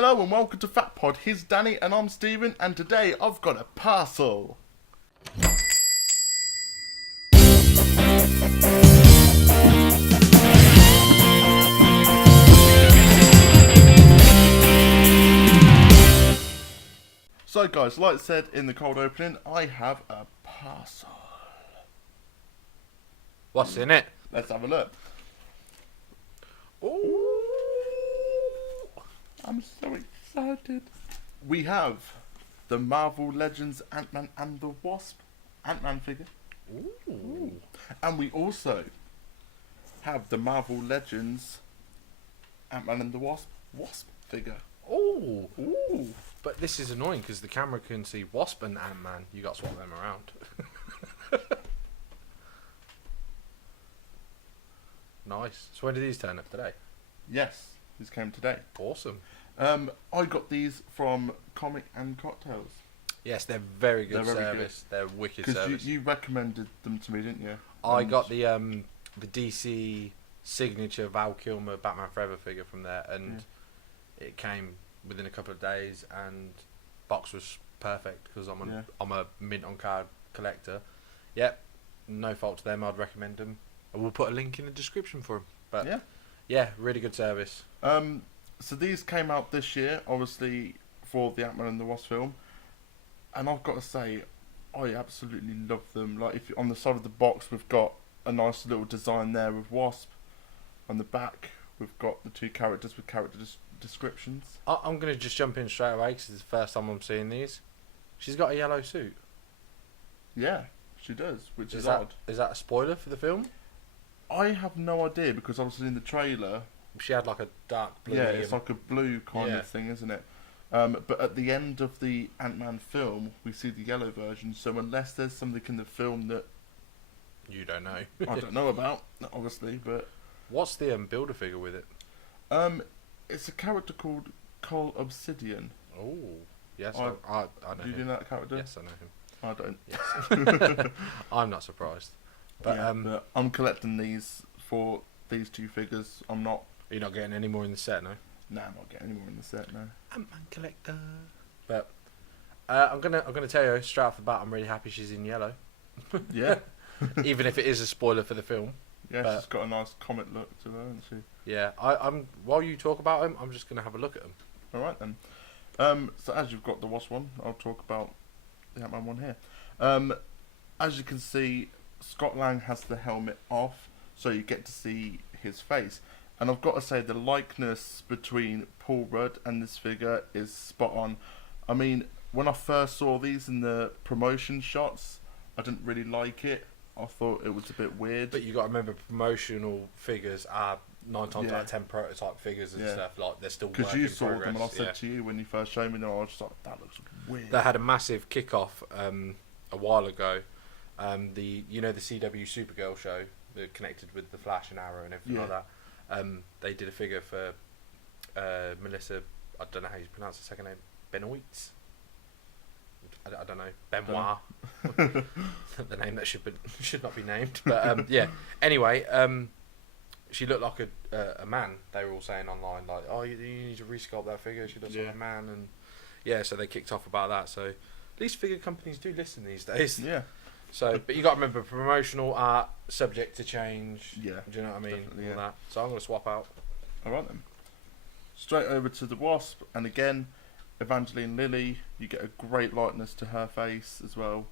Hello and welcome to Fat Pod. Here's Danny and I'm Stephen, and today I've got a parcel. So guys, like I said in the cold opening, I have a parcel. What's in it? Let's have a look. Ooh. I'm so excited. We have the Marvel Legends Ant-Man and the Wasp Ant-Man figure. Ooh. And we also have the Marvel Legends Ant-Man and the Wasp figure. Ooh. Ooh. But this is annoying because the camera can see Wasp and Ant-Man. You got to swap them around. Nice. So when did these turn up today? Yes, these came today. Awesome. I got these from Comic and Cocktails. Yes, they're very good They're very service. They're wicked Because service. you recommended them to me, didn't you? I got the DC signature Val Kilmer Batman Forever figure from there, and it came within a couple of days, and box was perfect because I'm a mint on card collector. Yep, no fault to them. I'd recommend them. I will put a link in the description for them. But yeah, really good service. So these came out this year, obviously for the Ant-Man and the Wasp film, and I've got to say, I absolutely love them. Like, if on the side of the box we've got a nice little design there with Wasp. On the back we've got the two characters with character descriptions. I'm going to just jump in straight away because it's the first time I'm seeing these. She's got a yellow suit. Yeah, she does, which is that, odd. Is that a spoiler for the film? I have no idea because obviously in the trailer, She had like a dark blue. it's like a blue kind of thing, isn't it? But at the end of the Ant-Man film, we see the yellow version. So unless there's something in the film that You don't know. I don't know about, obviously, but What's the Builder figure with it? it's a character called Cole Obsidian. Oh, yes, I know Do you him. know that character? Yes, I know him. I don't. Yes. I'm not surprised. But, but I'm collecting these for these two figures. I'm not. You're not getting any more in the set, no? Nah, I'm not getting any more in the set, no. Ant-Man collector. But I'm gonna tell you straight off the bat, I'm really happy she's in yellow. Yeah. Even if it is a spoiler for the film. Yeah, But she's got a nice comic look to her, hasn't she? Yeah, I'm. While you talk about them, I'm just gonna have a look at them. All right then. So as you've got the Wasp one, I'll talk about the Ant-Man one here. As you can see, Scott Lang has the helmet off, so you get to see his face. And I've got to say, the likeness between Paul Rudd and this figure is spot on. I mean, when I first saw these in the promotion shots, I didn't really like it. I thought it was a bit weird. But you got to remember, promotional figures are 9 times out of 10 prototype figures and stuff. Like they're still because work you in saw progress. them, and I said to you when you first showed me them, I was just like, that looks weird. They had a massive kickoff a while ago. The CW Supergirl show that connected with the Flash and Arrow and everything like that. They did a figure for Melissa. I don't know how you pronounce her second name. Benoit. I don't know. Benoit. The name that should not be named. But Anyway, she looked like a man. They were all saying online, like, "Oh, you need to resculpt that figure. She looks like a man." And so they kicked off about that. So at least figure companies do listen these days. Yeah. So, but you got to remember, promotional art subject to change. Yeah. Do you know what I mean? Definitely, All that. So I'm going to swap out. All right then. Straight over to the Wasp, and again, Evangeline Lilly. You get a great likeness to her face as well,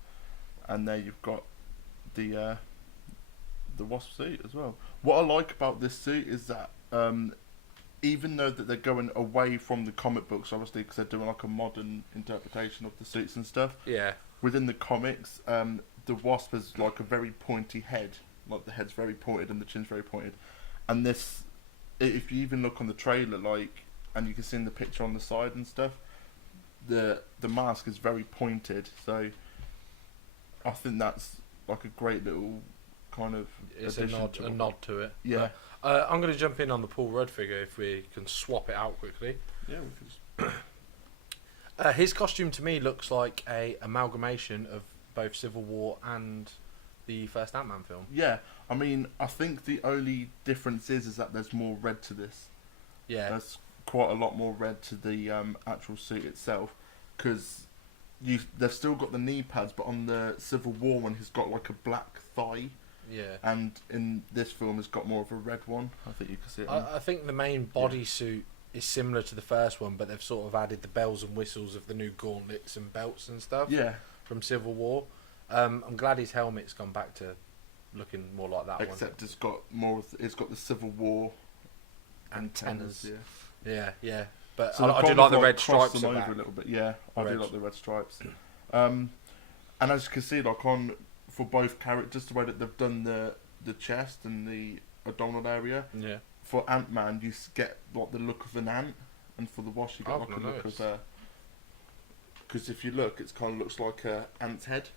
and there you've got the Wasp suit as well. What I like about this suit is that even though that they're going away from the comic books, obviously, because they're doing like a modern interpretation of the suits and stuff. Yeah. Within the comics, the Wasp has like a very pointy head, like the head's very pointed and the chin's very pointed, and this, if you even look on the trailer, like, and you can see in the picture on the side and stuff, the mask is very pointed. So I think that's like a great little kind of It's a nod to it. Yeah. I'm going to jump in on the Paul Rudd figure if we can swap it out quickly. Yeah, we could. His costume to me looks like a amalgamation of both Civil War and the first Ant-Man film. Yeah, I mean, I think the only difference is that there's more red to this. Yeah. quite a lot more red to the actual suit itself, because they've still got the knee pads, but on the Civil War one, he's got like a black thigh. Yeah. And in this film, it's got more of a red one. I think you can see it. I think the main bodysuit is similar to the first one, but they've sort of added the bells and whistles of the new gauntlets and belts and stuff. Yeah. From Civil War. I'm glad his helmet's gone back to looking more like that one. Except it's got more. It's got the Civil War antennas. Yeah. Yeah. But So I do like the red cross stripes them of over that. a little bit. Yeah, I The do red. like the red stripes. And as you can see, like for both characters, the way that they've done the chest and the abdominal area. Yeah. For Ant-Man, you get like the look of an ant, and for the Wasp, you get like a look of a. Because if you look, it kind of looks like a ant's head.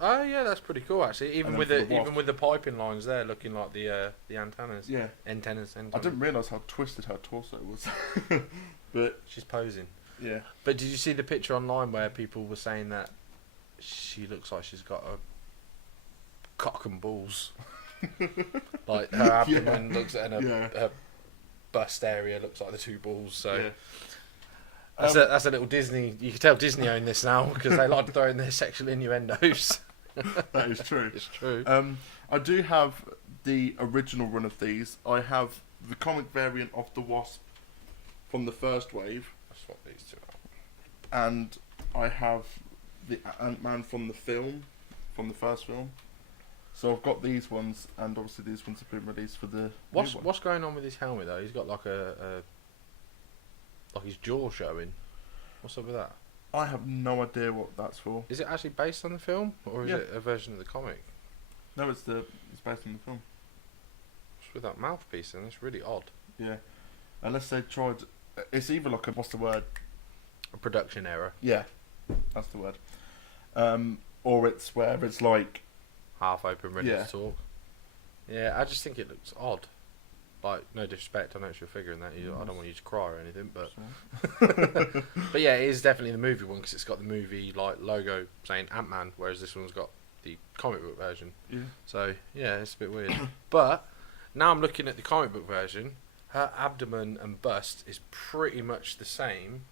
Oh yeah, that's pretty cool actually. Even And with then for the the even Wasp. with the piping lines there, looking like the antennas. Yeah. Antennas. I didn't realise how twisted her torso was. But She's posing. yeah. But did you see the picture online where people were saying that she looks like she's got a cock and balls? Like her abdomen looks and her bust area looks like the two balls. So Yeah. that's a little Disney. You can tell Disney own this now because they like throwing their sexual innuendos. That is true. It's true. I do have the original run of these. I have the comic variant of the Wasp from the first wave, I'll swap these two out. and I have the Ant-Man from the film, from the first film. So I've got these ones, and obviously these ones have been released for the new one. What's going on with his helmet though? He's got like like his jaw showing. What's up with that? I have no idea what that's for. Is it actually based on the film, or is Yeah. it a version of the comic? No, it's based on the film. What's with that mouthpiece? And it's really odd. Yeah, unless they tried. It's either like what's the word? A production error. Yeah, that's the word. Or it's where it's like. Half open, ready Yeah. to talk. Yeah, I just think it looks odd. Like, no disrespect, I know it's your figure and that. I don't want you to cry or anything, but but yeah, it is definitely the movie one because it's got the movie like logo saying Ant-Man, whereas this one's got the comic book version. Yeah. So yeah, it's a bit weird. But now I'm looking at the comic book version. Her abdomen and bust is pretty much the same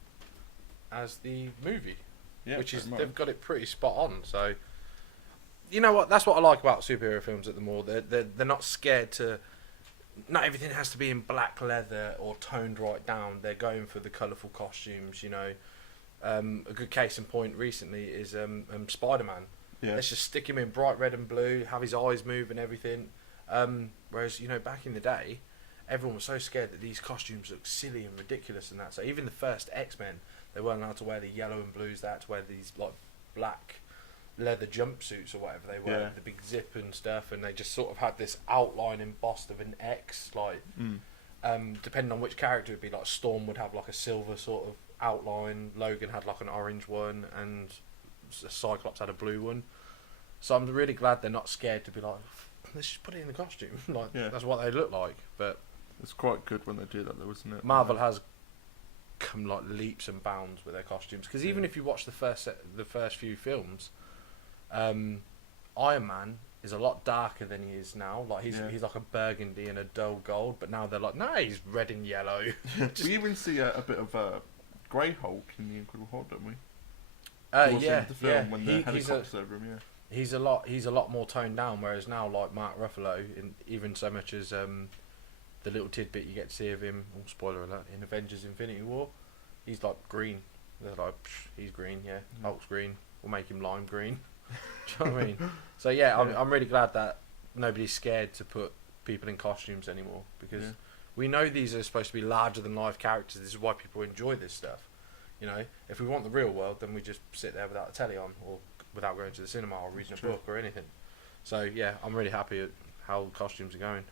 as the movie, Yeah, which is pretty much. they've got it pretty spot on. So you know what? That's what I like about superhero films at the more. They're not scared to. Not everything has to be in black leather or toned right down. They're going for the colourful costumes. You know, a good case in point recently is Spider-Man. Yeah. Let's just stick him in bright red and blue, have his eyes move and everything. Whereas back in the day, everyone was so scared that these costumes looked silly and ridiculous and that. So even the first X-Men, they weren't allowed to wear the yellow and blues. They had to wear these like black leather jumpsuits or whatever they were, with the big zip and stuff, and they just sort of had this outline embossed of an X, like depending on which character, it'd be like Storm would have like a silver sort of outline, Logan had like an orange one, and Cyclops had a blue one. So I'm really glad they're not scared to be like, let's just put it in the costume. Like that's what they look like. But it's quite good when they do that, though, isn't it? Marvel has come like leaps and bounds with their costumes, because even if you watch the first few films, Iron Man is a lot darker than he is now. Like he's like a burgundy and a dull gold, but now they're like, no, he's red and yellow. We even see a bit of a Grey Hulk in the Incredible Hulk, don't we? Yeah, the film when the helicopter's over him. Yeah, he's a lot more toned down. Whereas now, like Mark Ruffalo, even so much as the little tidbit you get to see of him, spoiler alert, in Avengers: Infinity War, he's like green. They're like, he's green, Hulk's green. We'll make him lime green. Do you know what I mean? So yeah, I'm really glad that nobody's scared to put people in costumes anymore, because we know these are supposed to be larger than life characters. This is why people enjoy this stuff. If we want the real world, then we just sit there without a telly on, or without going to the cinema, or reading a book or anything. So yeah, I'm really happy at how the costumes are going.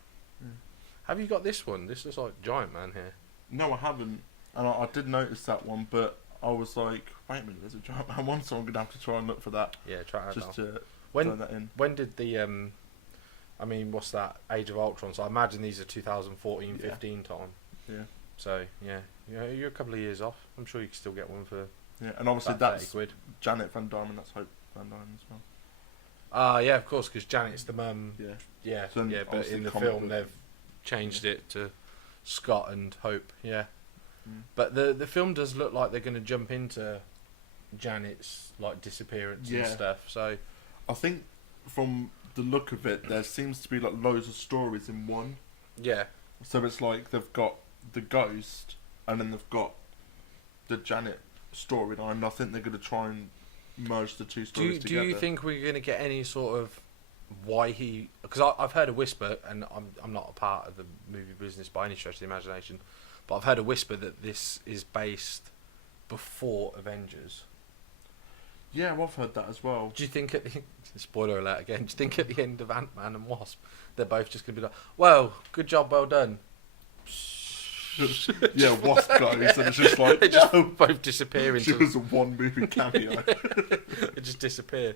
Have you got this one? This looks like Giant Man here. No, I haven't, and I did notice that one, but I was like, wait a minute, there's a Giant Man one, so I'm gonna have to try and look for that. Yeah, try it out. Just to throw that in. When did the what's that? Age of Ultron. So I imagine these are 2014, 15 time. Yeah. So yeah, you're a couple of years off. I'm sure you can still get one for. Yeah, and obviously about that's 30 quid. Janet Van Dyne, and that's Hope Van Dyne as well. Yeah, of course, because Janet's the mum. Yeah. Yeah, So but obviously in the comic film book. they've changed it to Scott and Hope. Yeah. But the film does look like they're going to jump into Janet's like disappearance and stuff. So I think from the look of it, there seems to be like loads of stories in one. yeah, So it's like they've got the ghost, and then they've got the Janet storyline. And I think they're going to try and merge the two stories together. Do you think we're going to get any sort of why he? Because I've heard a whisper, and I'm not a part of the movie business by any stretch of the imagination, but I've heard a whisper that this is based before Avengers. Yeah, well, I've heard that as well. Do you think at the spoiler alert again? Do you think at the end of Ant-Man and Wasp, they're both just going to be like, "Well, good job, well done." Yeah, Wasp goes, and it's just like they just both disappear into. She was a one-movie cameo. They just disappear.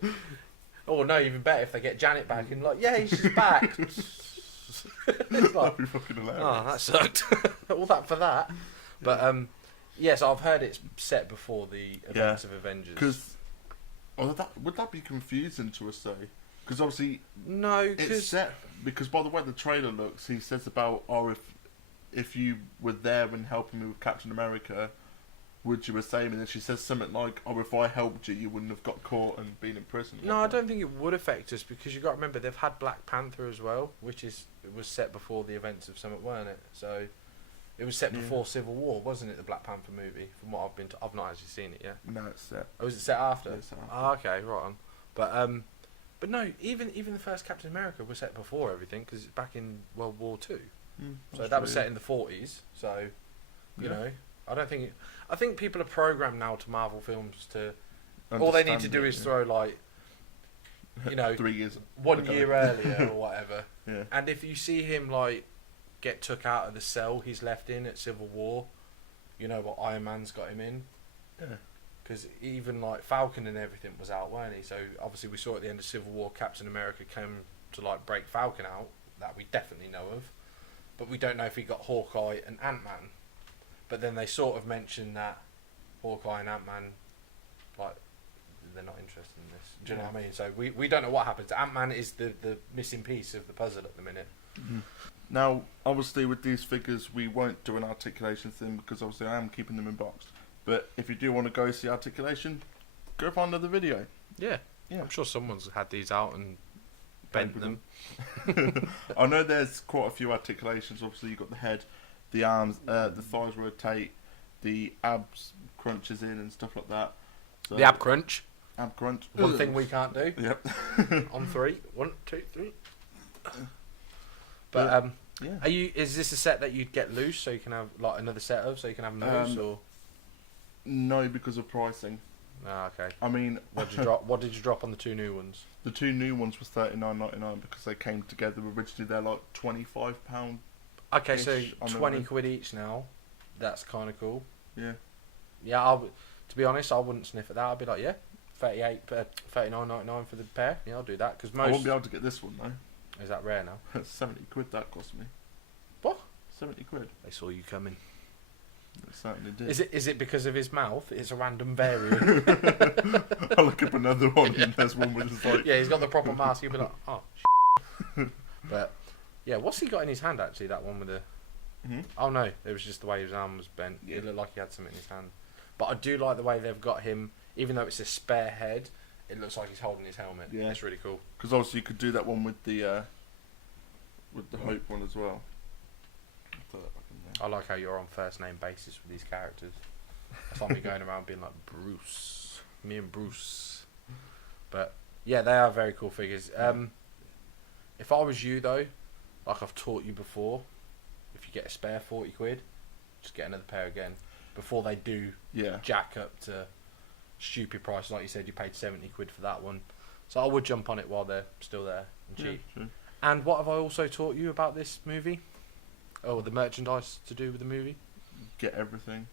Oh no, even better if they get Janet back and like, yeah, she's back. It's like, That'd be fucking hilarious. oh, that sucked. All that for that. But yes, I've heard it's set before the events of Avengers. Because would that be confusing to us though? Because obviously no, it's set because by the way the trailer looks, he says about if you were there and helping me with Captain America, would you the same? And then she says something like, if I helped you, you wouldn't have got caught and been in prison. No, I don't think it would affect us because you got to remember they've had Black Panther as well, which it was set before the events of Summit, weren't it? So it was set before Civil War, wasn't it? The Black Panther movie, from what I've been told. I've not actually seen it yet. No, it's set. Oh, was it set after? Yeah, it's set after. Oh, okay, right on. But no, even the first Captain America was set before everything because it's back in World War Two. So that was set in the 40s. So, you know, I don't think. I think people are programmed now to Marvel films to. All they need to do is throw like, 3 years, 1 year earlier or whatever. Yeah. And if you see him like get took out of the cell he's left in at Civil War, you know what Iron Man's got him in. Yeah. Because even like Falcon and everything was out, weren't he? So obviously we saw at the end of Civil War, Captain America came to like break Falcon out. That we definitely know of. But we don't know if he got Hawkeye and Ant-Man. But then they sort of mentioned that Hawkeye and Ant-Man, like, they're not interested in this. Do you know what I mean? So we don't know what happens. Ant-Man is the missing piece of the puzzle at the minute. Mm-hmm. Now, obviously with these figures, we won't do an articulation thing because obviously I am keeping them in box. But if you do want to go see articulation, go find another video. Yeah. I'm sure someone's had these out and bent them. I know there's quite a few articulations. Obviously, you've got the head, the arms, the thighs rotate, the abs crunches in and stuff like that. So, the ab crunch. Ab crunch. One thing we can't do. Yep. On 3. 1, 2, 3. But yeah. Is this a set that you'd get loose so you can have like another set of so you can have them loose or? No, because of pricing. Ah, okay. I mean, what did you drop on the 2 new ones? The 2 new ones were £39.99 because they came together. Originally, they're like £25. Okay, so 20 quid each now. That's kind of cool. Yeah. Yeah, to be honest, I wouldn't sniff at that. I'd be like, yeah, $39.99 for the pair. Yeah, I'll do that because most. I won't be able to get this one though. Is that rare now? 70 quid that cost me. What? 70 quid. They saw you coming. It certainly did. Is it because of his mouth? It's a random variant. I look up another one and there's one with just like. Yeah, he's got the proper mask. You'll be like, oh. But yeah, what's he got in his hand actually? That one with the. Mm-hmm. Oh no, it was just the way his arm was bent. Yeah. It looked like he had something in his hand. But I do like the way they've got him. Even though it's a spare head, it looks like he's holding his helmet. Yeah, it's really cool. Because obviously you could do that one with the Hope one as well. I like how you're on first name basis with these characters. That's like me going around being like Bruce, me and Bruce. But yeah, they are very cool figures. If I was you though, like I've taught you before, if you get a spare 40 quid, just get another pair again before they do jack up to stupid price. Like you said, you paid 70 quid for that one, so I would jump on it while they're still there and cheap. True. And what have I also taught you about this movie? Oh, the merchandise to do with the movie? Get everything.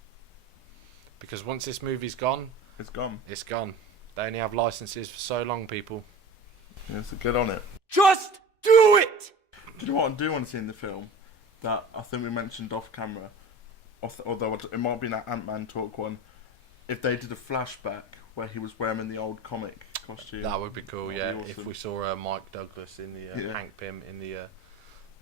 Because once this movie's gone... It's gone. It's gone. They only have licenses for so long, people. Yeah, so get on it. Just do it! Do you know what I do want to see in the film? That I think we mentioned off camera, although it might be that Ant-Man talk one, if they did a flashback where he was wearing the old comic costume. That would be cool, yeah. Be awesome. If we saw Mike Douglas in the Hank Pym in the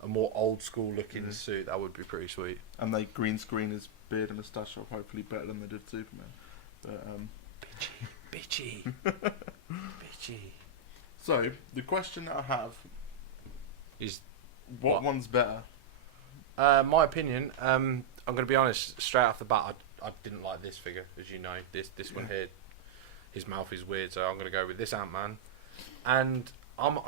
a more old school looking suit, that would be pretty sweet. And they green screen his beard and moustache off, hopefully better than they did Superman. But Bitchy. So the question that I have is, what one's better? my opinion. I'm going to be honest. Straight off the bat, I didn't like this figure, as you know. This one here, his mouth is weird, so I'm going to go with this Ant-Man. And I'm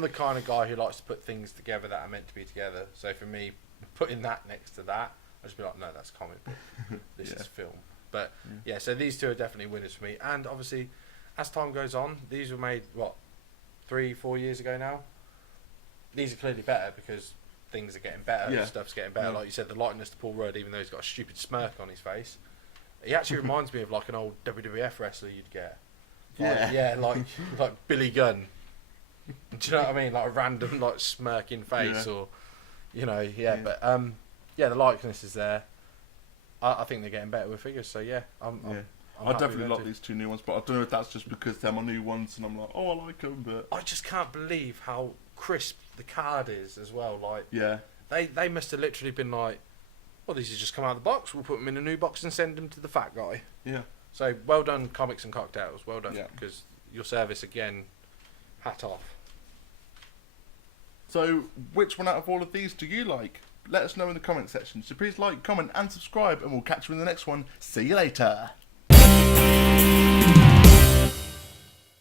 the kind of guy who likes to put things together that are meant to be together. So for me, putting that next to that, I'd just be like, no, that's comic book. This is film. But yeah, so these two are definitely winners for me. And obviously, as time goes on, these were made, 3-4 years ago now. These are clearly better because things are getting better and stuff's getting better. Like you said, the likeness to Paul Rudd, even though he's got a stupid smirk on his face, he actually reminds me of like an old WWF wrestler you'd get. Like Billy Gunn. Do you know what I mean? Like a random like smirking face, or But the likeness is there. I think they're getting better with figures. So I definitely like these two new ones, but I don't know if that's just because they're my new ones and I'm like, oh, I like them. But I just can't believe how crisp the card is as well. Like, they must have literally been like, well, these have just come out of the box. We'll put them in a new box and send them to the fat guy. Yeah. So well done, Comics and Cocktails. Well done, because your service again, hat off. So, which one out of all of these do you like? Let us know in the comment section. So please like, comment and subscribe, and we'll catch you in the next one. See you later.